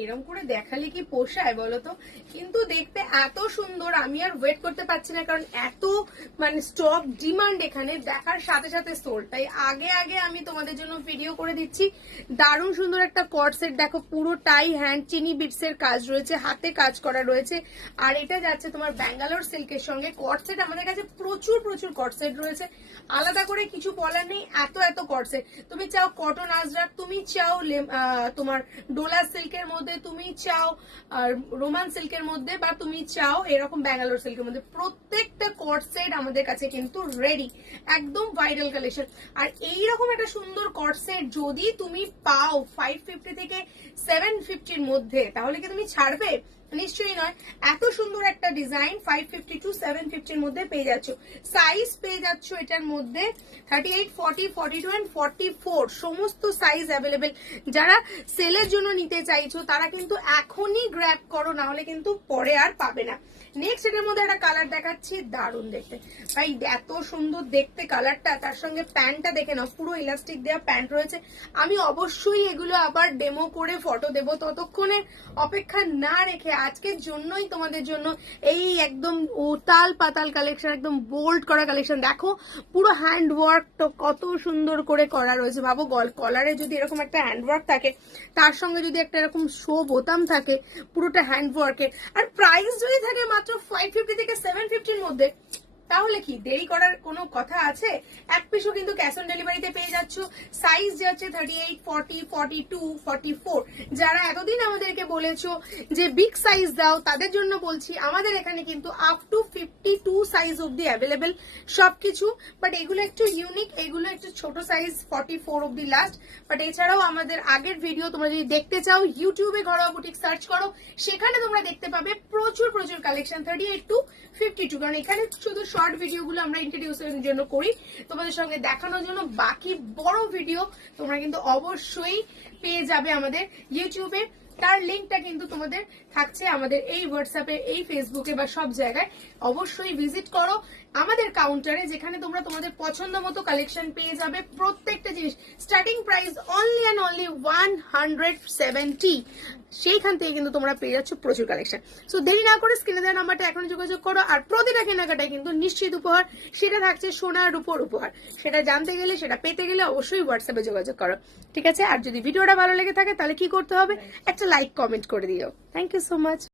এরকম করে দেখালে কি পোষায় বলো তো? কিন্তু দেখতে এত সুন্দর, আমি আর ওয়েট করতে পারছি না, কারণ এত মানে স্টক ডিমান্ড এখানে, দেখার সাথে সাথে সোল্ড। তাই আগে আগে আমি তোমাদের জন্য ভিডিও করে দিচ্ছি। দারুণ সুন্দর একটা কট সেট, দেখো পুরোটাই হ্যান্ড চিনি বিটস এর কাজ রয়েছে, হাতে কাজ করা রয়েছে। আর এটা যাচ্ছে তোমার ব্যাঙ্গালোর সিল্কের সঙ্গে। কট সেট আমাদের কাছে প্রচুর প্রচুর কট সেট রয়েছে, আলাদা করে কিছু বলার নেই, এত এত কট সেট। তুমি চাও কটন আজরাক, তুমি চাও তোমার ডোলা সিল্কের মধ্যে, তুমি চাও রোমান সিল্কের মধ্যে, বা তুমি চাও এরকম ব্যাঙ্গালোর সিল্কের মধ্যে, প্রত্যেকটা কট সেট আমাদের কাছে কিন্তু রেডি, একদম ভাইরাল কালেকশন। আর এইরকম একটা সুন্দর কট সেট যদি তুমি পাও 550 থেকে 750 এর মধ্যে, তাহলে কি তুমি ছাড়বে? নিশ্চয়ই নয়। এত সুন্দর একটা ডিজাইন 550 টু 750 এর মধ্যে পেয়ে যাচ্ছ। সাইজ পেয়ে যাচ্ছ এটার মধ্যে 38, 40, 42 এন্ড 44 সমস্ত সাইজ অ্যাভেলেবেল। যারা সেলের জন্য নিতে চাইছো তারা কিন্তু এখনই গ্র্যাব করো, না হলে কিন্তু পরে আর পাবে না। নেক্সট এটার মধ্যে একটা কালার দেখাচ্ছি, দারুণ দেখতে ভাই, এত সুন্দর দেখতে কালারটা। তার সঙ্গে প্যান্টটা দেখে নাও, পুরো ইলাস্টিক দেওয়া প্যান্ট রয়েছে। আমি অবশ্যই এগুলো আবার ডেমো করে ফটো দেবো, ততক্ষণে অপেক্ষা না রেখে আজকের জন্যই তোমাদের জন্য এই একদম উতাল পাতাল কালেকশন, একদম বোল্ড করা কালেকশন। দেখো পুরো হ্যান্ড ওয়ার্ক তো কত সুন্দর করে করা রয়েছে। ভাবো কলারে যদি এরকম একটা হ্যান্ড ওয়ার্ক থাকে, তার সঙ্গে যদি একটা এরকম শো বোতাম থাকে, পুরোটা হ্যান্ড ওয়ার্কের, আর প্রাইস যদি থাকে মাত্র 550 থেকে 750 এর মধ্যে, তাহলে কি দেরি করার কোনো কথা আছে? এক পিসও কিন্তু ক্যাশ অন ডেলিভারিতে পেয়ে যাচ্ছ। সাইজ যাচ্ছে 38, 40, 42, 44। যারা এতদিন আমাদেরকে বলেছো যে বিগ সাইজ দাও, তাদের জন্য বলছি আমাদের এখানে কিন্তু আপ টু 52 সাইজ অব্দি অ্যাভেলেবেল সবকিছু। বাট এগুলো একটু ইউনিক, এগুলো একটু ছোট সাইজ 44 অব্দি লাস্ট। বাট এছাড়াও আমাদের আগের ভিডিও তোমরা যদি দেখতে চাও, ইউটিউবে ঘরোয়া বুটিক সার্চ করো, সেখানে তোমরা দেখতে পাবে প্রচুর প্রচুর কালেকশন 38 টু 52। কারণ এখানে শুধু শর্ট ভিডিওগুলো আমরা ইন্ট্রোডিউসের জন্য করি তোমাদের সঙ্গে দেখানোর জন্য, বাকি বড় ভিডিও তোমরা কিন্তু অবশ্যই পেয়ে যাবে আমাদের ইউটিউবে। তার লিঙ্কটা কিন্তু তোমাদের থাকছে আমাদের এই হোয়াটসঅ্যাপে, এই ফেসবুকে, বা সব জায়গায়। অবশ্যই ভিজিট করো আমাদের কাউন্টারে, যেখানে তোমরা তোমাদের পছন্দ মতো কালেকশন পেয়ে যাবে। প্রত্যেকটা জিনিস starting price only and only 170। সেইখান থেকে কিন্তু তোমরা পেয়ে যাচ্ছ প্রচুর কালেকশন। সো দেরি না করে স্ক্রিনে দেওয়া নাম্বারটা এখন যোগাযোগ করো। আর প্রতিটা কেনাকাটায় কিন্তু নিশ্চিত উপহার, সেটা থাকছে সোনার উপর উপহার। সেটা জানতে গেলে, সেটা পেতে গেলে অবশ্যই হোয়াটসঅ্যাপে যোগাযোগ করো, ঠিক আছে? আর যদি ভিডিওটা ভালো লেগে থাকে তাহলে কি করতে হবে? একটা লাইক কমেন্ট করে দিও। Thank you so much.